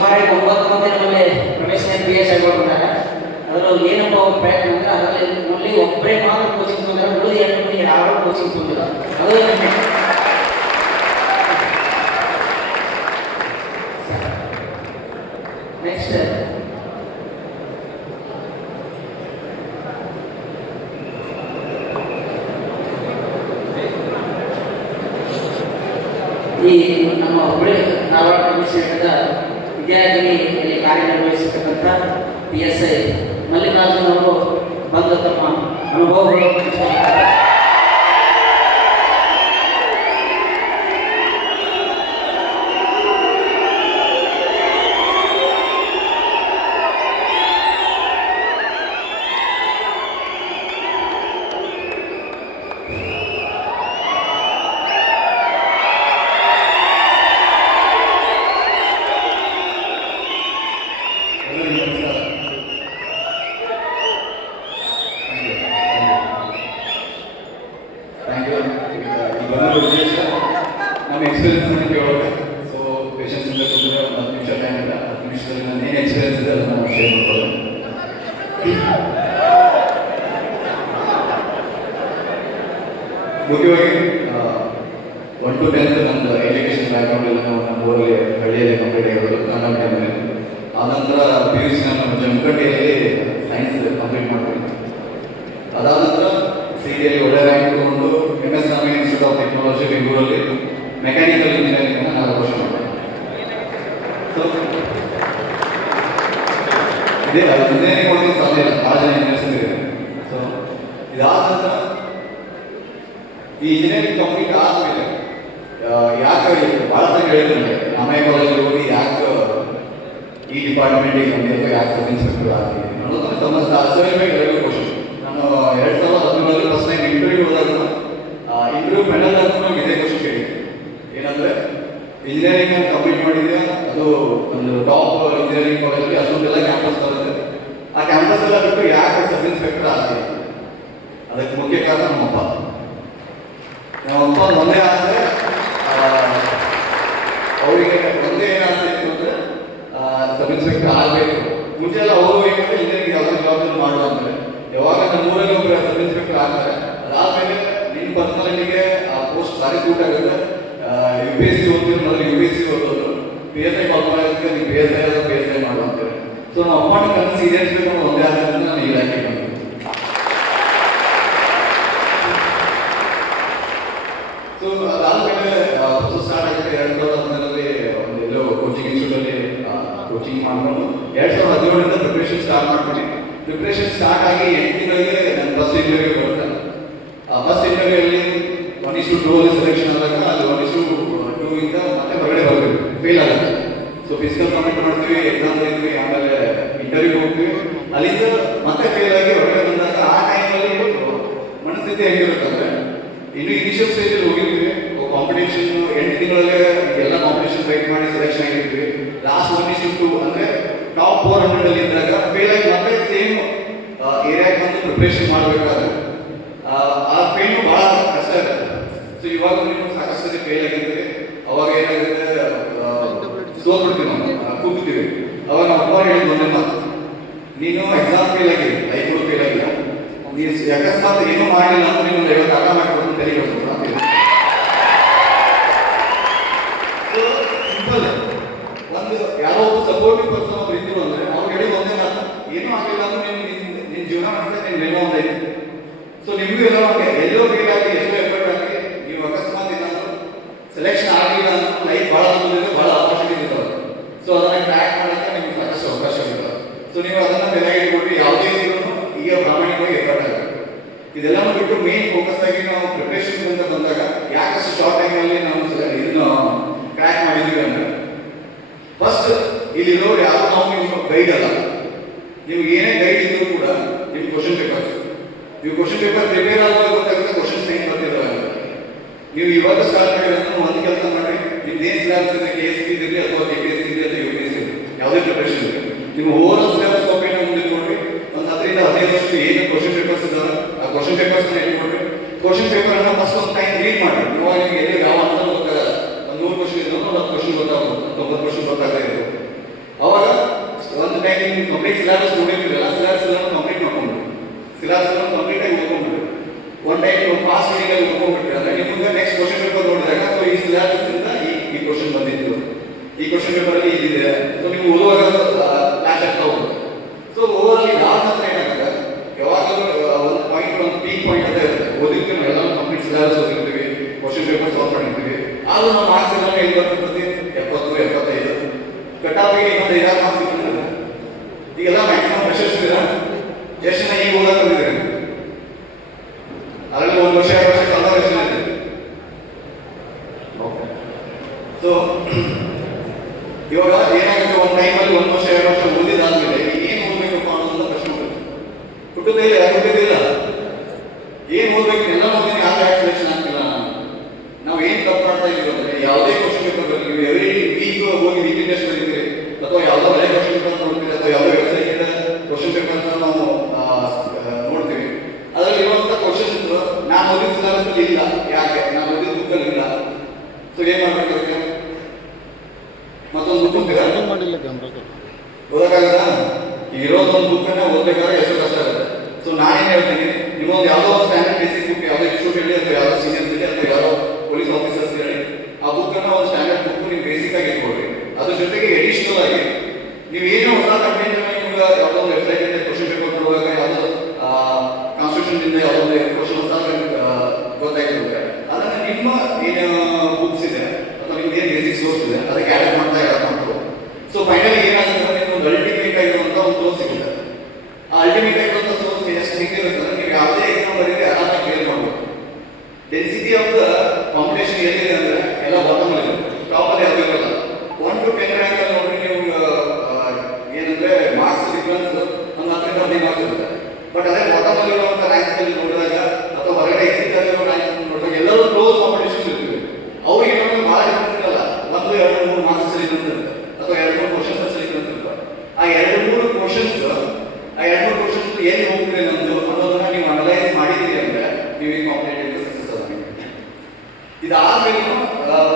ಸುಮಾರು ಒಂಬತ್ತು ಮಂದಿ ನಮ್ಮಲ್ಲಿ ಪ್ರೊಫೆಷನಲ್ ಬಿ ಎಸ್ ಆಗಿಬಿಟ್ಟಾಗ ಅದರಲ್ಲಿ ಏನಪ್ಪ ಒಂದು ಪ್ರಯತ್ನ ಅಂದ್ರೆ ಅದರಲ್ಲಿ ಓನ್ಲಿ ಒಬ್ಬರೇ ಮಾತ್ರ ಕೋಚಿಂಗ್ ತೊಗೊಂಡ್ರೆ ಉಳಿದ ಎಂಟು ಮಂದಿ ಯಾರು ಕೋಚಿಂಗ್ ತೊಗೊಂಡಿಲ್ಲ ಅದು ನೆಕ್ಸ್ಟ್ ಈ ನಮ್ಮ ಹುಬ್ಬಳ್ಳಿ ಧಾರವಾಡ ಕಮಿಷನದ ವಿದ್ಯಾರ್ಥಿನಿಯಲ್ಲಿ ಕಾರ್ಯನಿರ್ವಹಿಸತಕ್ಕಂಥ ಪಿ ಎಸ್ ಐ ಮಲ್ಲಿಕಾರ್ಜುನ್ ಬಂದ ತಮ್ಮ ಅನುಭವಗಳು ಹಂಚಿಕೊಂಡಿದ್ದಾರೆ. ಎಲ್ಲರಿಗೂ ನಮಸ್ಕಾರ ಥ್ಯಾಂಕ್ ಯು ಈ ಬಂದ ಉದ್ದೇಶ ನಮ್ಮ ಎಕ್ಸ್ಪೀರಿಯನ್ಸ್ ಕೇಳೋಕೆ ಸೊ ಪೇಷನ್ಸ್ ಇಂದ ಕೂತ್ರೆ ಒಂದು ಹತ್ತು ನಿಮಿಷ ಟೈಮ್ ಇಲ್ಲ ಹತ್ತು ನಿಮಿಷದಲ್ಲಿ ನಾನು ಏನು ಎಕ್ಸ್ಪೀರಿಯನ್ಸ್ ಇದೆ ಅದನ್ನು ನಾನು ಶೇರ್ ಮಾಡ್ಕೊಳ್ಳೋದು ಮುಖ್ಯವಾಗಿ ಒನ್ ಟು ಟೆಂತ್ ನಂದು ಎಜುಕೇಷನ್ ಬ್ಯಾಕ್ಗ್ರೌಂಡ್ ಎಲ್ಲ ನಾವು ನಮ್ಮ ಊರಲ್ಲಿ ಹಳ್ಳಿಯಲ್ಲಿ ಕಂಪ್ಲೀಟ್ ಆಗಿರೋದು ಕನ್ನಡ ಟೈಮಲ್ಲಿ ಆನಂತರ ಪಿ ಯು ಸಿ ನಾನು ಜಮಖಂಡಿಯಲ್ಲಿ ಸೈನ್ಸ್ ಕಂಪ್ಲೀಟ್ ಮಾಡ್ತೀನಿ ಅದಾದ ನಂತರ ಸಿ ಡಿಯಲ್ಲಿ ಒಳ್ಳೆ ರ್ಯಾಂಕ್ ತಗೊಂಡು M S Ramaiah institute of technology ಬೆಂಗಳೂರಲ್ಲಿ ಮೆಕ್ಯಾನಿಕಲ್ ಇಂಜಿನಿಯರಿಂಗ್ ಅನ್ನು ನಾಲ್ಕು ವರ್ಷ ಮಾಡಿದೆ ಸೊ ಇದೇ ಇಂಜಿನಿಯರಿಂಗ್ ಮಾಡೋದಕ್ಕೆ ಸಾಧ್ಯ ಇಲ್ಲ. ಭಾಳ ಜನ ಇಂಜಿನಿಯರ್ಸ್ ಇದೆ ಸೊ ಇದಾದ ಈ ಇಂಜಿನಿಯರಿಂಗ್ ಕಂಪ್ಲೀಟ್ ಆದಮೇಲೆ ಯಾಕೆ ಭಾಳ ಸಲ ಹೇಳಿದ್ರೆ ನಮ್ಮ ಕಾಲೇಜಲ್ಲಿ ಹೋಗಿ ಯಾಕೆ ಈ ಡಿಪಾರ್ಟ್ಮೆಂಟಿಗೆ ಬಂದಿದ್ದು ಯಾಕೆ ಸಬ್ ಇನ್ಸ್ಪೆಕ್ಟರ್ ಆಗಿ ಅನ್ನೋದನ್ನ ಸಂಬಂಧ ಅಸೈನ್ಮೆಂಟ್ ಎರಡು ಕ್ವಶನ್ ನಾನು ಎರಡು ಸಾವಿರದ ಹದಿನೇಳರಲ್ಲಿ ಫಸ್ಟ್ ಟೈಮ್ ಇಂಟರ್ವ್ಯೂ ಹೋದಾಗ ಇಂಟರ್ವ್ಯೂ ಪೆನಲ್ ನಾನು ಇದೇ ಕ್ವಶನ್ ಕೇಳಿದ್ದೆ ಏನಂದ್ರೆ ಇಂಜಿನಿಯರಿಂಗ್ ಕಂಪ್ಲೀಟ್ ಮಾಡಿದ್ದೆ ಅದು ಒಂದು ಟಾಪ್ ಇಂಜಿನಿಯರಿಂಗ್ ಕಾಲೇಜಲ್ಲಿ ಅಷ್ಟೊಂದೆಲ್ಲ ಕ್ಯಾಂಪಸ್ ಬರುತ್ತೆ. ಆ ಕ್ಯಾಂಪಸ್ ಎಲ್ಲ ಬಿಟ್ಟು ಯಾಕೆ ಸಬ್ ಇನ್ಸ್ಪೆಕ್ಟರ್ ಆಗಿ ಅದಕ್ಕೆ ಮುಖ್ಯ ಕಾರಣ ನಮ್ಮಪ್ಪ. ಒಂದೇ ಆಸೆ ಆ, ಅವರಿಗೆ ಒಂದೇ ಏನು ಆಸೆ ಇತ್ತು ಅಂದ್ರೆ ಸಬ್ ಇನ್ಸ್ಪೆಕ್ಟರ್ ಆಗಬೇಕು ಮುಂಚೆ ಎಲ್ಲ ಏನಂದ್ರೆ ಇಂಜಿನಿಯರಿಂಗ್ ಯಾವುದೇ ಜಾಬ್ ಮಾಡುವ ಅಂತಾರೆ. ಯಾವಾಗ ನಮ್ಮ ಊರಲ್ಲಿ ಒಬ್ಬರು ಸಬ್ ಇನ್ಸ್ಪೆಕ್ಟರ್ ಆಗ್ತಾರೆ ಅದಾದ್ಮೇಲೆ ನಿನ್ನ ಪರ್ಸನಾಲಿಟಿಗೆ ಆ ಪೋಸ್ಟ್ ಭಾರಿ ಸೂಟ್ ಆಗುತ್ತೆ. ಯು ಪಿ ಎಸ್ ಸಿ ಓದ್ತಿದ್ರು ಮೊದಲು ಯು ಪಿ ಎಸ್ ಸಿ ಓದೋದು ಪಿ ಎಸ್ ಐ ನೀವು P S I S I so ಅಪ್ಪ ಕನಸು ಈಡೇರಿಸಬೇಕು ಅನ್ನೋ ಒಂದೇ ಆಸೆಯಿಂದ ನಾನು ಈ ಇಲಾಖೆಗೆ ಬಂದೆ ಸೊ ಅದಾದ್ಮೇಲೆ ಪ್ರೊಸೆಸ್ ಸ್ಟಾರ್ಟ್ ಆಗಿದೆ ಎರಡ್ ಸಾವಿರದ ಹದಿನಾರಲ್ಲಿ ಒಂದು ಎಲ್ಲೋ ಕೋಚಿಂಗ್ ಇನ್ಸ್ಟಿಟ್ಯೂಟಲ್ಲಿ ಕೋಚಿಂಗ್ ಮಾಡ್ಕೊಂಡು ಎರಡ್ ಸಾವಿರದ ಹದಿನೇಳರಿಂದ ಪ್ರಿಪ್ರೇಷನ್ ಸ್ಟಾರ್ಟ್ ಮಾಡ್ತೀನಿ ಪ್ರಿಪ್ರೇಷನ್ ಸ್ಟಾರ್ಟ್ ಆಗಿ ಎಂಟು ತಿಂಗಳಿಗೆ ನಾನು ಬಸ್ ಇಂಟರ್ವ್ಯೂ ಬರ್ತಾನೆ ಆ ಬಸ್ ಇಂಟರ್ವ್ಯೂ ಅಲ್ಲಿ one is to two two selection ಆದಾಗ ಅಲ್ಲಿ ಒನ್ ಟೂ ಇಂದ ಮತ್ತೆ ಹೊರಗಡೆ ಹೋಗ್ಬೇಕು ಫೇಲ್ ಆಗುತ್ತೆ. ಸೊ ಫಿಸಿಕಲ್ ಕಮೆಂಟ್ ಮಾಡ್ತೀವಿ ಎಕ್ಸಾಮ್ ಬರೀತೀವಿ, ಆಮೇಲೆ ಇಂಟರ್ವ್ಯೂ ಹೋಗ್ತೀವಿ. ಅಲ್ಲಿಂದ ಮತ್ತೆ ಫೇಲ್ ಆಗಿ ಹೊರಗಡೆ ಬಂದಾಗ ಆ ಟೈಮಲ್ಲಿ ಮನಸ್ಥಿತಿ ಹೆಂಗಿರುತ್ತಂದ್ರೆ ಇನ್ನು ಇನಿಷಿಯಲ್ ಸ್ಟೇಜಲ್ಲಿ ಹೋಗಿರ್ತೀವಿ. ಕಾಂಪಿಟೇಷನ್ ಎಂಟು ತಿಂಗಳಲ್ಲೇ ಎಲ್ಲ ಕಾಂಪಿಟೇಷನ್ ಫೈಟ್ ಮಾಡಿ ಸೆಲೆಕ್ಷನ್ ಆಗಿದ್ವಿ. ಲಾಸ್ಟ್ ಒನ್ ಇಸ್ ಟು ಅಂದ್ರೆ ಟಾಪ್ ಫೋರ್ ಹಂಡ್ರೆಡ್ ಅಲ್ಲಿ ಇದ್ದಾಗ ಫೇಲ್ ಆಗಿ ಮತ್ತೆ ಸೇಮ್ ಏರಿಯಾಗೆ ಬಂದು ಪ್ರಿಪ್ರೇಷನ್ ಮಾಡಬೇಕಾದ್ರೆ, ಆ ಫೀಲ್ ಬಹಳ ಕಷ್ಟ ಇರುತ್ತೆ ಸೊ ಇವಾಗ ನೀವು ಸಾಕಷ್ಟು ಸರಿ ಫೇಲ್ ಆಗಿದ್ರೆ ಅವಾಗ ಏನಾಗುತ್ತೆ ಸೋತ್ಬಿಡ್ತೀವಿ ನಾವು ಕೂಗ್ತೀವಿ. ಅವಾಗ ನಮ್ಮ ಅಪ್ಪ ಹೇಳಿದ ಒಂದೇ ಮಾತು. ನೀನು ಎಕ್ಸಾಮ್ ಫೇಲ್ ಆಗಿ ಲೈಫ್ ಫೇಲ್ ಆಗಿಲ್ಲ. ನೀನು ಅಕಸ್ಮಾತ್ ಏನೂ ಮಾಡಿಲ್ಲ ನೀವು ಒಂದು ಐವತ್ತು ಅರ್ಥ ಮಾಡ್ಕೊಂಡು ತೆರಿಗೆ ಕಳ್ಸ್ಬಿಡು ಅಂತ ಹೇಳಿದ್ರು. So, simple. ಒಂದು ಯಾರೋ ಒಬ್ಬ ಸಪೋರ್ಟಿವ್ ಪರ್ಸನ್ ಒಬ್ರು ಇದ್ರು ಅಂದ್ರೆ ಅವ್ರು ಹೇಳಿದ ಒಂದೇ ಮಾತು ಏನೂ ಆಗಿಲ್ಲ ಅಂದ್ರೆ ನೀನು ನಿನ್- ನಿನ್ ಜೀವನ ನಡೆಸಿದ್ರೆ ನಿನ್ ಏನೋ ಒಂದು ಐತೆ ನಿಮಗೂ ಎಲ್ಲೋ ಹಂಗೆ ಎಲ್ಲೋ ಫೇಲ್ ಆಗಿ ಎಷ್ಟೋ ಎಫರ್ಟ್ ಹಾಕಿ ನೀವು ಅಕಸ್ಮಾತ್ ಏನಾದ್ರು ಸೆಲೆಕ್ಷನ್ ಆಗಿಲ್ಲ ಅಂದ್ರೆ ಲೈಫ್ ಭಾಳ ಮುಂದಿದೆ ಬಹಳ ಆಪರ್ಚುನಿಟಿ ಇದೆ ಸೊ ಅದನ್ನ ಟ್ರ್ಯಾಕ್ ಮಾಡಕ್ಕೆ ನಿಮ್ಗೆ ಸಾಕಷ್ಟು ಅವಕಾಶಗಳಿದಾವೆ ಸೊ ನೀವು ಅದನ್ನ ತಲೆಗೆ ಇಟ್ಕೊಂಡು ಯಾವುದೇ ಇದ್ರೂ ಈಗ ಪ್ರಾಮಾಣಿಕವಾಗಿ ಎಫರ್ಟ್ ಆಗಬೇಕು. ಇದೆಲ್ಲನೂ ಬಿಟ್ಟು ಮೇನ್ ಫೋಕಸ್ ಆಗಿ ನಾವು ಪ್ರಿಪ್ರೇಷನ್ ಅಂತ ಬಂದಾಗ ಯಾಕಷ್ಟು ಶಾರ್ಟ್ ಟೈಮಲ್ಲಿ ನಾವು ಇದನ್ನು ಟ್ರ್ಯಾಕ್ ಮಾಡಿದ್ದೀವಿ ಅಂದ್ರೆ ಫಸ್ಟ್ ಇಲ್ಲಿರೋರು ಯಾರು ನಾವು ನಿಮ್ಮ ಗೈಡ್ ಅಲ್ಲ. ನಿಮ್ಗೆ ಏನೇ ಗೈಡ್ ಇದ್ರೂ ಕೂಡ ನಿಮ್ ಕ್ವಶನ್ ಪೇಪರ್ ನೀವು ಕ್ವಶನ್ ಪೇಪರ್ ಪ್ರಿಪೇರ್ ಆಗುವಾಗ ಗೊತ್ತಾಗುತ್ತೆ ಕ್ವಶನ್ಸ್ ಹೆಂಗ್ ಬರ್ತಿದಾವೆ ಅಂತ ನೀವು ಇವಾಗ ಸ್ಟಾರ್ಟ್ ಮಾಡಿದ್ರೆ ಒಂದು ಕೆಲಸ ಮಾಡಿ ನಿಮ್ದು ಏನ್ ಸಿಲೆಬಸ್ ಇದೆ ಕೆ ಎಸ್ ಪಿ ಇರಲಿ ಅಥವಾ ಕೆ ಪಿ ಎಸ್ ಸಿ ಅಥವಾ ಯು ಪಿ ಎಸ್ ಸಿ ಯಾವುದೇ ಪ್ರಿಪರೇಷನ್ ಇದೆ ನಿಮ್ಮ ಓವರ್ ಸಿಲೆಬಸ್ ಕಾಪಿನ ಮುಂದೆ ನೋಡ್ರಿ ಒಂದು ಹತ್ತರಿಂದ ಹದಿನೈದು ವರ್ಷ ಏನು ಕ್ವಶನ್ ಪೇಪರ್ಸ್ ಇದಾವೆ ಆ ಕ್ವಶನ್ ಪೇಪರ್ಸ್ ಇಟ್ಕೊಡ್ರಿ ಕ್ವಶನ್ ಪೇಪರ್ ಅನ್ನ ಫಸ್ಟ್ ಒಂದು ಟೈಮ್ ರೀಡ್ ಮಾಡಿ ಇವಾಗ ನಿಮ್ಗೆ ಎಲ್ಲಿ ಯಾವ ಆನ್ಸರ್ ಗೊತ್ತಾಗಲ್ಲ ಒಂದು ನೂರು ಕ್ವಶನ್ ಇದ್ರು ಒಂದು ಹತ್ತು ಕ್ವಶನ್ ಗೊತ್ತಾಗುತ್ತೆ ತೊಂಬತ್ತು ಕ್ವಶನ್ ಗೊತ್ತಾಗದೇ ಇರುತ್ತೆ ಕಂಪ್ಲೀಟ್ ಸಿಲಾಬಸ್ ನೋಡಿರ್ತೀರಲ್ಲ ಸಿಲಾಬಸ್ ಎಲ್ಲ ಕಂಪ್ಲೀಟ್ ಮಾಡ್ಕೊಂಡ್ಬಿಡಿ. ಸಿಲಾಬಸ್ ಎಲ್ಲ ಕಂಪ್ಲೀಟ್ ಆಗಿ ಓದ್ಕೊಂಡ್ಬಿಡಿ. ಒನ್ ಟೈಮ್ ಪಾಸ್ ರೀಡಿಂಗ್ ಅಲ್ಲಿ ಓದ್ಕೊಂಡ್ಬಿಟ್ರಿ ಅಂದ್ರೆ ನಿಮ್ಗೆ ನೆಕ್ಸ್ಟ್ ಕ್ವಶನ್ ಪೇಪರ್ ನೋಡಿದಾಗ ಸೊ ಈ ಸಿಲಾಬಸ್ ಇಂದ ಈ ಈ ಕ್ವಶನ್ ಬಂದಿತ್ತು. ಈ ಕ್ವಶನ್ ಪೇಪರ್ ಅಲ್ಲಿ ಇದಿದೆ ಸೊ ನೀವು ಓದುವಾಗ ಕ್ಲಾಸ್ ಆಗ್ತಾ ಹೋಗುತ್ತೆ ಸೊ ಓವರ್ ಯಾವ ಹತ್ರ ಏನಾಗುತ್ತೆ? ಯಾವಾಗಲೂ ಒಂದು ಪಾಯಿಂಟ್ ಒಂದು ಪೀಕ್ ಪಾಯಿಂಟ್ ಅಂತ ಇರುತ್ತೆ. ಓದಿರ್ತೀವಿ ನಾವೆಲ್ಲ ಕಂಪ್ಲೀಟ್ ಸಿಲಾಬಸ್ ಓದಿರ್ತೀವಿ ಕ್ವಶನ್ ಪೇಪರ್ ಸಾಲ್ವ್ ಮಾಡಿರ್ತೀವಿ. ಆದ್ರೂ ನಮ್ಮ ಮಾರ್ಕ್ಸ್ ಎಲ್ಲ ಎಲ್ಲಿ ಬರ್ತದೆ ಎಪ್ಪತ್ತು, ಎಪ್ಪತ್ತೈದು. ಕಟ್ಟಾಗಿ நீங்கள்லாம் ಓದಕ್ಕಾಗಲ್ಲ ಈಗ ಇರೋದೊಂದು ಬುಕ್ ಅನ್ನ ಓದ್ಬೇಕಾದ್ರೆ ಎಷ್ಟು ಕಷ್ಟ ಆಗುತ್ತೆ. ಸೊ ನಾನೇನ್ ಹೇಳ್ತೀನಿ ನಿಮ್ಮೊಂದು ಯಾವುದೋ ಒಂದು ಸ್ಟ್ಯಾಂಡರ್ಡ್ ಬೇಸಿಕ್ ಬುಕ್ ಯಾವುದೋ ಇನ್ಸ್ಟಿಟ್ಯೂಟ್ ಅಥವಾ ಯಾವುದೋ ಸೀನಿಯರ್ ಇದೆ ಅಥವಾ ಯಾವುದೋ ಪೊಲೀಸ್ ಆಫೀಸರ್ಸ್ ಹೇಳಿ ಆ ಬುಕ್ ಅನ್ನ ಒಂದು ಸ್ಟ್ಯಾಂಡರ್ಡ್ ಬುಕ್ ನೀವು ಬೇಸಿಕ್ ಆಗಿ ಇಟ್ಕೊಳ್ರಿ ಅದ್ರ ಜೊತೆಗೆ ಎಡಿಷನಲ್ ಆಗಿ ನೀವು ಏನು ಹೊಸ ಕಂಟೆಂಟ್ ನಿಮ್ಗೆ ಯಾವುದೋ ಒಂದು ವೆಬ್ಸೈಟ್ ಇಂದ ಕ್ವಶನ್ ಪೇಪರ್ ನೋಡುವಾಗ ಯಾವುದೋ ಕಾನ್ಸ್ಟಿಟ್ಯೂಷನ್ ಇಂದ ಯಾವುದೋ ಒಂದು ಕ್ವಶನ್ ಹೊಸ ಗೊತ್ತಾಗಿರುತ್ತೆ ಅದನ್ನ ನಿಮ್ಮ ಏನು ಬುಕ್ಸ್ ಇದೆ ಅಥವಾ ನಿಮ್ದು ಏನು ಬೇಸಿಕ್ ಸೋರ್ಸ್ ಇದೆ ಅದಕ್ಕೆ ಆ್ಯಡ್ ಮಾಡ್ತಾ ಆ್ಯಡ್ ಮಾಡ್ಬೋದು ಸೊ ಫೈನಲಿ ಏನಾಗುತ್ತೆ ಅಂದ್ರೆ ನಿಮ್ಗೆ ಒಂದು ಅಲ್ಟಿಮೇಟ್ ಆಗಿರುವಂತ ಒಂದು ಸೋರ್ಸ್ ಸಿಗುತ್ತೆ ಆ ಅಲ್ಟಿಮೇಟ್ ಆಗಿರುವಂತ ಸೋರ್ಸ್ ಎಷ್ಟು ಹೆಂಗಿರುತ್ತೆ ಅಂದ್ರೆ ನೀವು ಯಾವುದೇ ಎಕ್ಸಾಮ್ ಬರೀರಿ ಆರಾಮಾಗಿ ಕ್ಲಿಯರ್ ಮಾಡ್ಬೋದು ಡೆನ್ಸಿಟಿ ಆಫ್ ದ ಕಾಂಪಿಟೇಷನ್ ಎಲ್ಲಿದೆ ಅಂದ್ರೆ ಎಲ್ಲ ಬಾಟಮ್ ಅಲ್ಲಿ ಟಾಪ್ ಅಲ್ಲಿ ಯಾವ್ದು ಇರಲ್ಲ ಒನ್ ಟು ಟೆನ್ ರ್ಯಾಂಕ್ ಅಲ್ಲಿ ನೋಡ್ರಿ ನೀವು ಆ, ಏನಂದ್ರೆ ಮಾರ್ಕ್ಸ್ ಡಿಫ್ರೆನ್ಸ್ ಒಂದು ಹತ್ತರಿಂದ ಹದಿನೈದು ಮಾರ್ಕ್ಸ್ ಇರುತ್ತೆ ಬಟ್ ಅದೇ ಬಾಟಮ್ ಅಲ್ಲಿ ಇರುವಂತ ರ್ಯಾಂಕ್ಸ್ ಅಲ್ಲಿ ನೋಡಿದಾಗ ಅಥವಾ ಹೊರಗಡೆ ಎಕ್ಸಿಟ್ ಆಗಿರೋ ರ್ಯಾಂಕ್ಸ್ ನೋಡಿದಾಗ ಎಲ್ಲರೂ ಕ್ಲೋಸ್ ಕಾಂಪಿಟೇಷನ್ ಇರ್ತೀವಿ ಅವ್ರಿಗೆ ಏನಂದ್ರೆ ಭಾಳ ಡಿಫ್ರೆನ್ಸ್ ಇರಲ್ಲ ಒಂದು ಎರಡು ಮೂರು ಮಾರ್ಕ್ಸ್ ಡಿಫ್ರೆನ್ಸ್ ಇರುತ್ತೆ ಅಥವಾ ಎರಡು ಮೂರು ಕ್ವಶನ್ಸ್ ಡಿಫ್ರೆನ್ಸ್ ಇರುತ್ತೆ ಆ ಎರಡು ಮೂರು ಕ್ವಶನ್ಸ್ ಆ ಎರಡು ಮೂರು ಕ್ವಶನ್ಸ್ ಅನ್ನೋದನ್ನ ನೀವು ಅಂದ್ರೆ ನೀವು ಈ ಕಾಂಪಿಟೇಟಿವ್ ಸಕ್ಸಸ್ ಇದಾದ್ಮೇಲೆ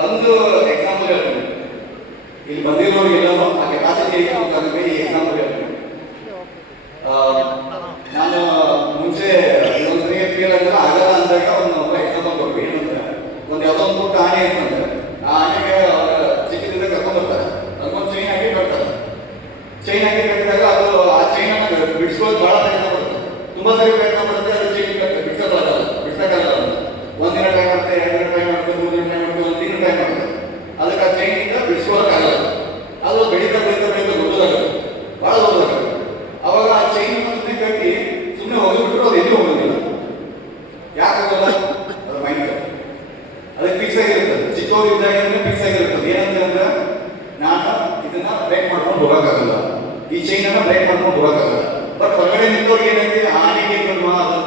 ಒಂದು ಎಕ್ಸಾಂಪಲ್ ಹೇಳ್ತೀನಿ. ಇಲ್ಲಿ ಬಂದಿರೋರಿಗೆಲ್ಲರೂ ಆ ಕೆಪಾಸಿಟಿ ಮುಖಾಂತರ ಈ ಎಕ್ಸಾಂಪಲ್ ಹೇಳ್ತೀನಿ ಆ, ನಾನು ಮುಂಚೆ ಇನ್ನೊಂದ್ಸರಿ ಫೇಲ್ ಅಂದ್ರೆ ಆಗಲ್ಲ ಅಂದಾಗ ಒಂದು ಎಕ್ಸಾಂಪಲ್ ಕೊಡ್ವಿ ಏನಂದ್ರೆ ಒಂದು ಯಾವುದೋ ಒಂದು ಪುಟ್ಟ ಆನೆ ಅಂತಂದ್ರೆ ಆ ಆನೆಗೆ ಅವ್ರ ಚಿಕ್ಕದಿಂದ ಕರ್ಕೊಂಡ್ ಬರ್ತಾರೆ ಅದಕ್ಕೊಂದು ಚೈನ್ ಹಾಕಿ ಕಟ್ತಾರೆ ಚೈನ್ ಹಾಕಿ ಕಟ್ಟಿದಾಗ ಅದು ಆ ಚೈನ್ ಅನ್ನ ಬಿಡಿಸ್ಕೊಳ್ಳೋದು ಬಹಳ ಪ್ರಯತ್ನ ಪಡುತ್ತೆ ತುಂಬಾ ಸರಿ ಪ್ರಯತ್ನ ಪಡುತ್ತೆ ಅದು ಚೈನ್ ಬಿಡ್ಸಕ್ಕಾಗಲ್ಲ ಬಿಡ್ಸಕ್ಕಾಗಲ್ಲ. ಒಂದಿನ ಟ್ರೈ ಮಾಡುತ್ತೆ ಎರಡು ಟ್ರೈ ಮಾಡುತ್ತೆ ಮೂರು ದಿನ ಟ್ರೈ ಮಾಡುತ್ತೆ ಒಂದು ತಿಂಗಳು ಟ್ರೈ ಮಾಡುತ್ತೆ ಅದಕ್ಕೆ ಆ ಚೈನಿಂದ ಇಂದ ಬಿಡಿಸ್ಕೊಳ್ಳೋಕ್ಕಾಗಲ್ಲ ಅದು. ಬೆಳೀತಾ ಬೆಳೀತಾ ಬೆಳೀತಾ ಗೊತ್ತಾಗುತ್ತೆ ಬಹಳ ಗೊತ್ತಾಗುತ್ತೆ ಅವಾಗ ಆ ಚೈನ್ ಸುಮ್ಮನೆ ಕಟ್ಟಿ ಸುಮ್ಮನೆ ಹೋಗಿಬಿಟ್ರು ಅದು ಎಲ್ಲೂ ಹೋಗೋದಿಲ್ಲ. ಯಾಕಾಗಲ್ಲ ಅದು ಮೈಂಡ್ ಅದಕ್ಕೆ ಫಿಕ್ಸ್ ಆಗಿರುತ್ತದೆ ಚಿಕ್ಕವರಿದ್ದಾಗಿಂದ ಫಿಕ್ಸ್ ಆಗಿರುತ್ತದೆ ಏನಂತ ಅಂದ್ರೆ ನಾನು ಇದನ್ನ ಬ್ರೇಕ್ ಮಾಡ್ಕೊಂಡು ಹೋಗೋಕ್ಕಾಗಲ್ಲ. ಈ ಚೈನ್ ಅನ್ನ ಬ್ರೇಕ್ ಮಾಡ್ಕೊಂಡು ಹೋಗಕ್ಕಾಗಲ್ಲ. ಹೊರಗಡೆ ನಿಂತವ್ರಿಗೆ ಏನಂತೆ ಆನೆಗೆ ಕರ್ಮ ಅದು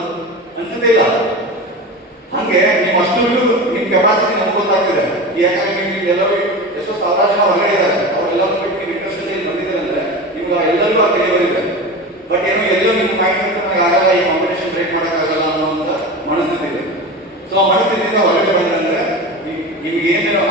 ಅನ್ಸುತ್ತೆ ಇಲ್ಲ? ಹಂಗೆ ನೀವು ಅಷ್ಟು ನಿಮ್ ಕೆಪಾಸಿಟಿ ನಮ್ಗೆ ಗೊತ್ತಾಗ್ತಿದೆ. ಯಾಕಂದ್ರೆ ನಿಮ್ಗೆ ಎಲ್ಲರೂ ಎಷ್ಟೋ ಸಾವಿರಾರು ಜನ ಹೊರಗಡೆ ಇದ್ದಾರೆ. ಅವರೆಲ್ಲರೂ ನೀವು ಇಂಟ್ರೆಸ್ಟ್ ಅಲ್ಲಿ ಬಂದಿದ್ದಾರೆ ಅಂದ್ರೆ ನಿಮ್ಗೆ ಎಲ್ಲರಿಗೂ ಆ ಇದೆ. ಬಟ್ ಏನೋ ಎಲ್ಲೋ ನಿಮ್ಮ ಮೈಂಡ್ ಸೆಟ್ ನನಗೆ ಆಗಲ್ಲ, ಈ ಕಾಂಪಿಟೇಷನ್ ಬ್ರೇಕ್ ಮಾಡೋಕ್ಕಾಗಲ್ಲ ಅನ್ನೋಂಥ ಮನಸ್ಥಿತಿ ಇದೆ. ಸೊ ಆ ಮನಸ್ಥಿತಿಯಿಂದ ಹೊರಗಡೆ ಬಂದ್ರೆ, ನಿಮ್ಗೆ ಏನೇನೋ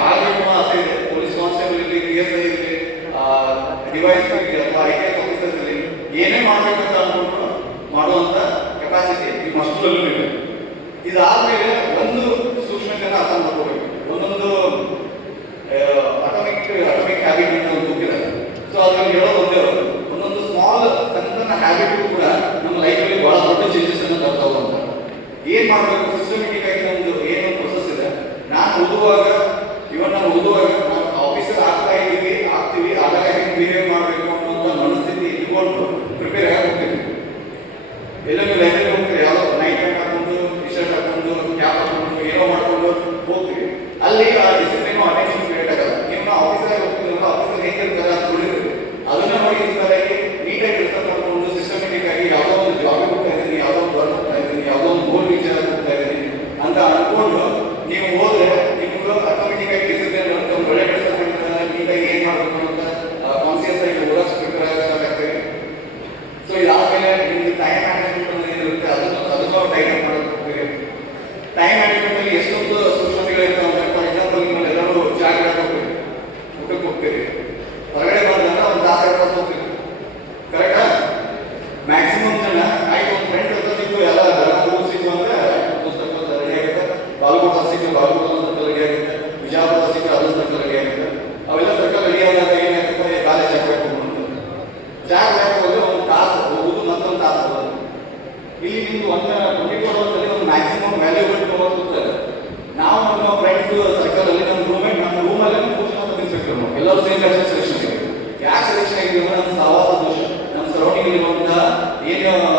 也就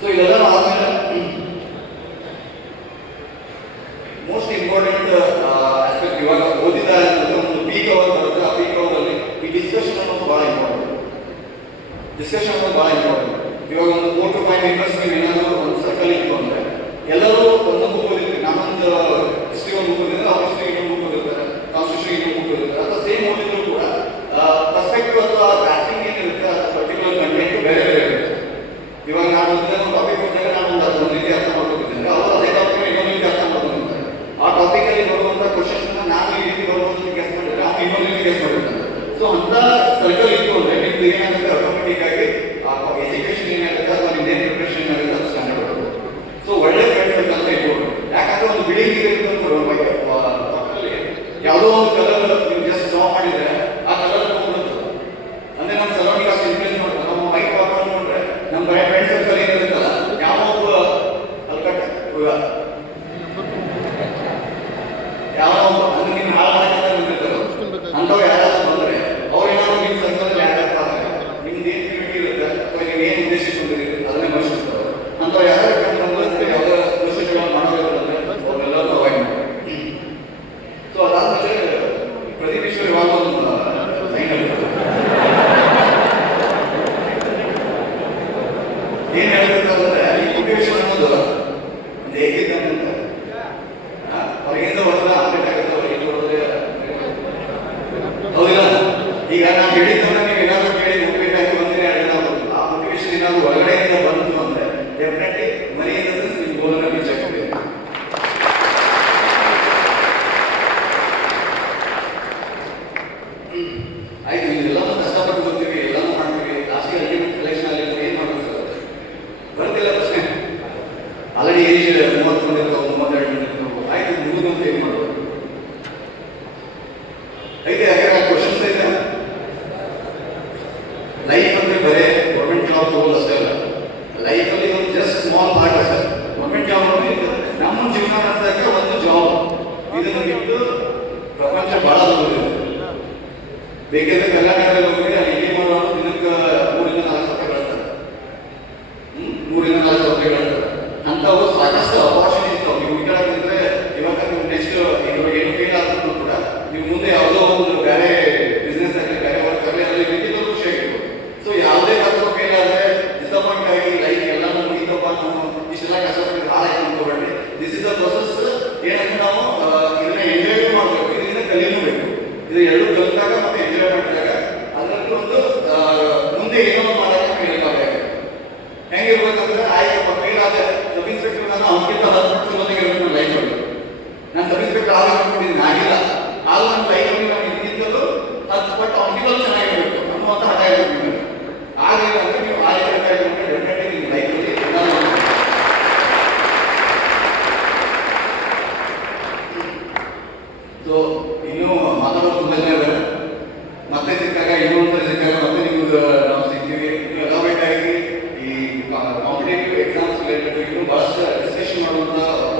对有的老师 Goiânia, ಅವರ ರೋಲ್ ಲೈಫಲ್ಲಿ ಒಂದು ಜಸ್ಟ್ ಸ್ಮಾಲ್ ಪಾರ್ಟ್ ಅಷ್ಟೇ ಗೌರ್ಮೆಂಟ್ ಜಾಬ್ ನಮ್ಮ ಜೀವನ. ಒಂದು ಜಾಬ್ ಇದನ್ನು ಬಿಟ್ಟು ಪ್ರಪಂಚ ಬಹಳ ದೂರ ಬೇಕೆಂದ್ರೆ ಕಲ್ಯಾಣ ಹೋಗಿ, ಅಲ್ಲಿ ಏನು ಮಾಡೋದು? ದಿನಕ್ಕೆ ಮೂರಿಂದ ನಾಲ್ಕು ರೂಪಾಯಿ ಕಳಿಸ್ತಾರೆ ನಾಲ್ಕು ರೂಪಾಯಿ ಸಾಕಷ್ಟು